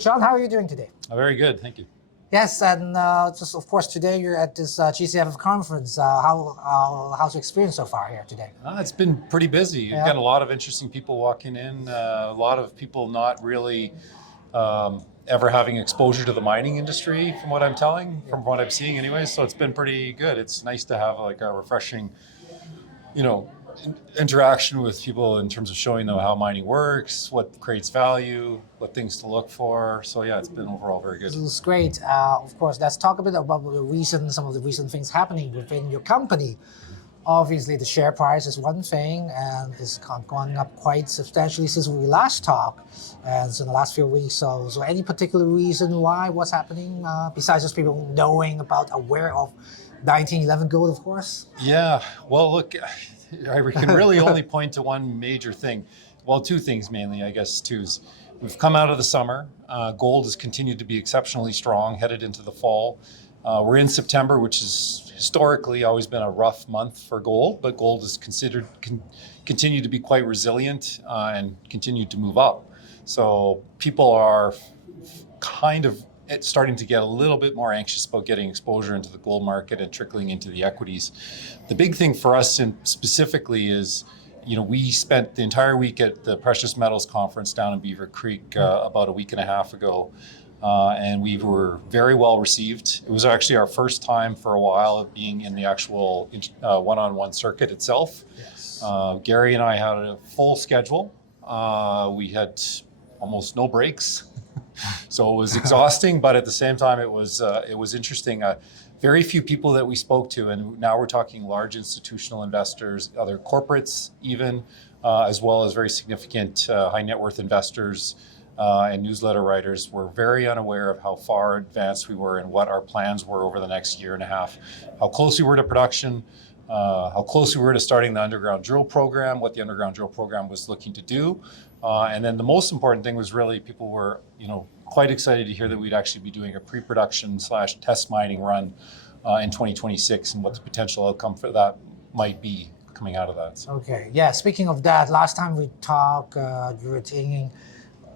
Shaun, how are you doing today? Very good, thank you. Yes, and just of course today you're at this GCFF conference. How's your experience so far here today? It's been pretty busy. You've got a lot of interesting people walking in, a lot of people not really ever having exposure to the mining industry, from what I'm seeing anyway. So it's been pretty good. It's nice to have like a refreshing, interaction with people in terms of showing them how mining works, what creates value, what things to look for. So yeah, it's been overall very good. It's great. Of course, let's talk a bit about some of the recent things happening within your company. Obviously, the share price is one thing, and it's gone up quite substantially since we last talked, and so in the last few weeks. So any particular reason why? What's happening besides just people knowing about, aware of 1911 gold, of course? Yeah. Well, look, I can really only point to one major thing. Well, two things mainly, I guess. We've come out of the summer. Gold has continued to be exceptionally strong, headed into the fall. We're in September, which has historically always been a rough month for gold, but gold is continued to be quite resilient and continued to move up. So people are kind of starting to get a little bit more anxious about getting exposure into the gold market and trickling into the equities. The big thing for us specifically is, we spent the entire week at the Precious Metals Conference down in Beaver Creek about a week and a half ago. And we were very well received. It was actually our first time for a while of being in the actual one-on-one circuit itself. Yes. Gary and I had a full schedule. We had almost no breaks. So it was exhausting, but at the same time, it was interesting. Very few people that we spoke to, and now we're talking large institutional investors, other corporates even, as well as very significant high net worth investors and newsletter writers, were very unaware of how far advanced we were and what our plans were over the next year and a half, how close we were to production, how close we were to starting the underground drill program, what the underground drill program was looking to do. And then the most important thing was really people were, quite excited to hear that we'd actually be doing a pre-production / test mining run in 2026 and what the potential outcome for that might be coming out of that. So. Okay, yeah, speaking of that, last time we talked, you were thinking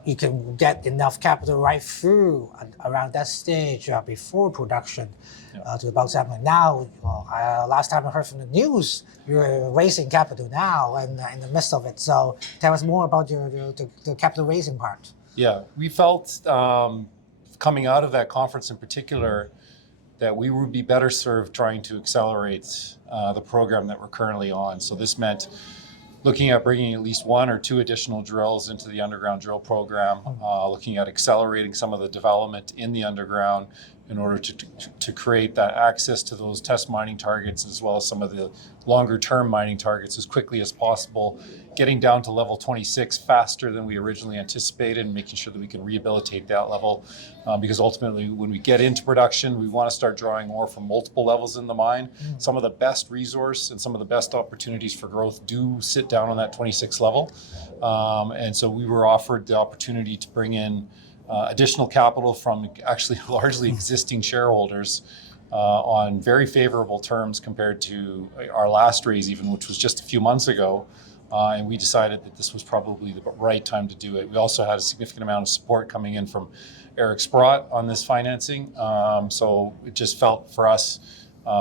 you can get enough capital right through around that stage before production to about something. Now, last time I heard from the news, you're raising capital now and in the midst of it. So tell us more about the capital raising part. Yeah, we felt coming out of that conference in particular that we would be better served trying to accelerate the program that we're currently on. So this meant looking at bringing at least one or two additional drills into the underground drill program, looking at accelerating some of the development in the underground in order to create that access to those test mining targets, as well as some of the longer term mining targets as quickly as possible, getting down to level 26 faster than we originally anticipated, and making sure that we can rehabilitate that level. Because ultimately, when we get into production, we want to start drawing ore from multiple levels in the mine. Some of the best resource and some of the best opportunities for growth do sit down on that 26 level. And so we were offered the opportunity to bring in additional capital from actually largely existing shareholders on very favorable terms compared to our last raise, even, which was just a few months ago. And we decided that this was probably the right time to do it. We also had a significant amount of support coming in from Eric Sprott on this financing. So it just felt for us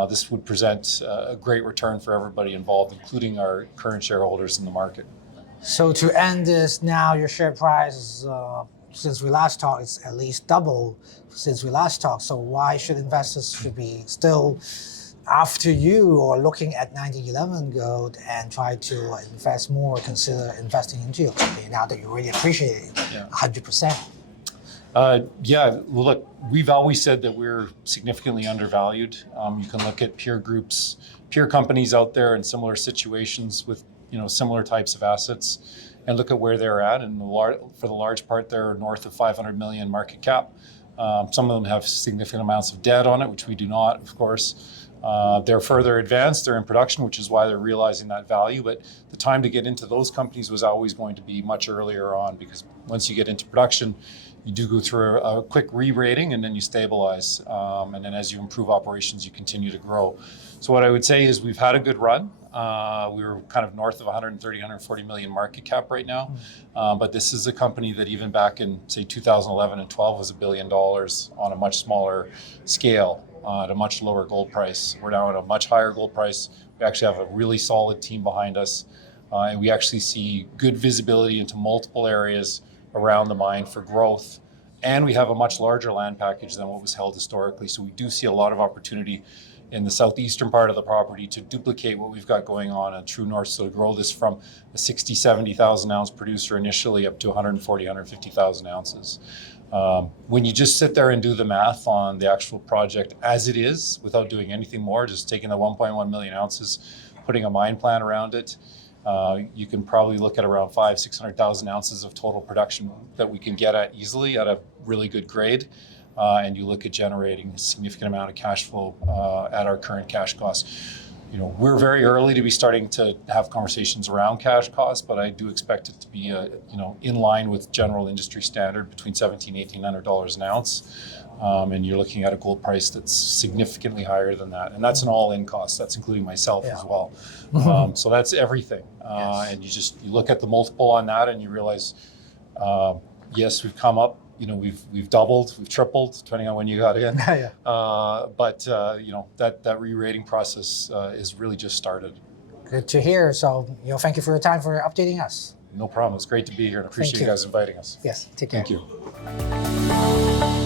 this would present a great return for everybody involved, including our current shareholders in the market. So to end this now, your share price since we last talked, it's at least double since we last talked. So why should investors be still after you or looking at 1911 gold and try to invest more, consider investing into your company now that you really appreciate it 100%? Yeah, well, look, we've always said that we're significantly undervalued. You can look at peer groups, peer companies out there in similar situations with similar types of assets, and look at where they're at. And for the large part, they're north of 500 million market cap. Some of them have significant amounts of debt on it, which we do not, of course. They're further advanced, they're in production, which is why they're realizing that value. But the time to get into those companies was always going to be much earlier on, because once you get into production, you do go through a quick re-rating and then you stabilize. And then as you improve operations, you continue to grow. So what I would say is we've had a good run. We were kind of north of 130, 140 million market cap right now. But this is a company that even back in, say, 2011 and 12 was $1 billion on a much smaller scale. At a much lower gold price. We're now at a much higher gold price. We actually have a really solid team behind us, and we actually see good visibility into multiple areas around the mine for growth. And we have a much larger land package than what was held historically. So we do see a lot of opportunity in the southeastern part of the property to duplicate what we've got going on in True North. So to grow this from a 60, 70,000 ounce producer initially up to 140, 150,000 ounces. When you just sit there and do the math on the actual project as it is, without doing anything more, just taking the 1.1 million ounces, putting a mine plan around it, you can probably look at around 500,000-600,000 ounces of total production that we can get at easily at a really good grade. And you look at generating a significant amount of cash flow at our current cash costs. You know, we're very early to be starting to have conversations around cash costs, but I do expect it to be, in line with general industry standard between $1,700-$1,800 an ounce. And you're looking at a gold price that's significantly higher than that. And that's an all-in cost. That's including myself as well. So that's everything. And you look at the multiple on that and you realize, yes, we've come up. You know, we've doubled, we've tripled, depending on when you got in. But that re-rating process is really just started. Good to hear. So, thank you for your time for updating us. No problem. It's great to be here and appreciate you guys inviting us. Yes, take care. Thank you.